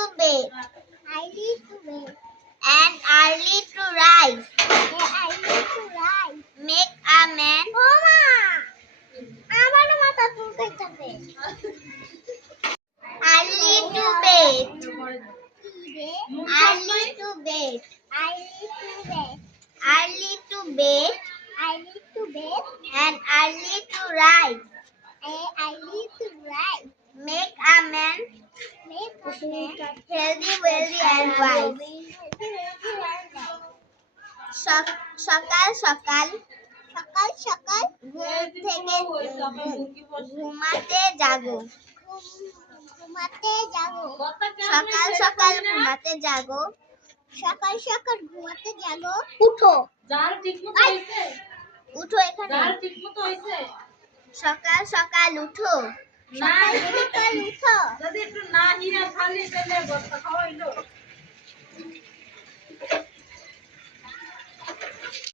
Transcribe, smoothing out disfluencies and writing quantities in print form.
to bed. Early to bed. And early to rise. Early to rise. Make a man. ওমা আমার মাথা চুলকাইতেছে। Early to bed. কি রে? Early to bed. Early to bed. Early to bed. Early to bed. And early to rise. Early to rise. Make a man Make a man healthy, wealthy and wise. সকাল সকাল সকাল সকাল ঘুম থেকে ঘুমাতে জাগো। ঘুমাতে যাবো। সকাল সকাল ঘুমাতে জাগো। সকাল সকাল ঘুমাতে যাবো। উঠো। উঠো এখানে। সকাল সকাল উঠো। সকাল সকাল উঠো। যদি একটু না নিয়ে খালি তাহলে বস্তা খাওয়াইলো।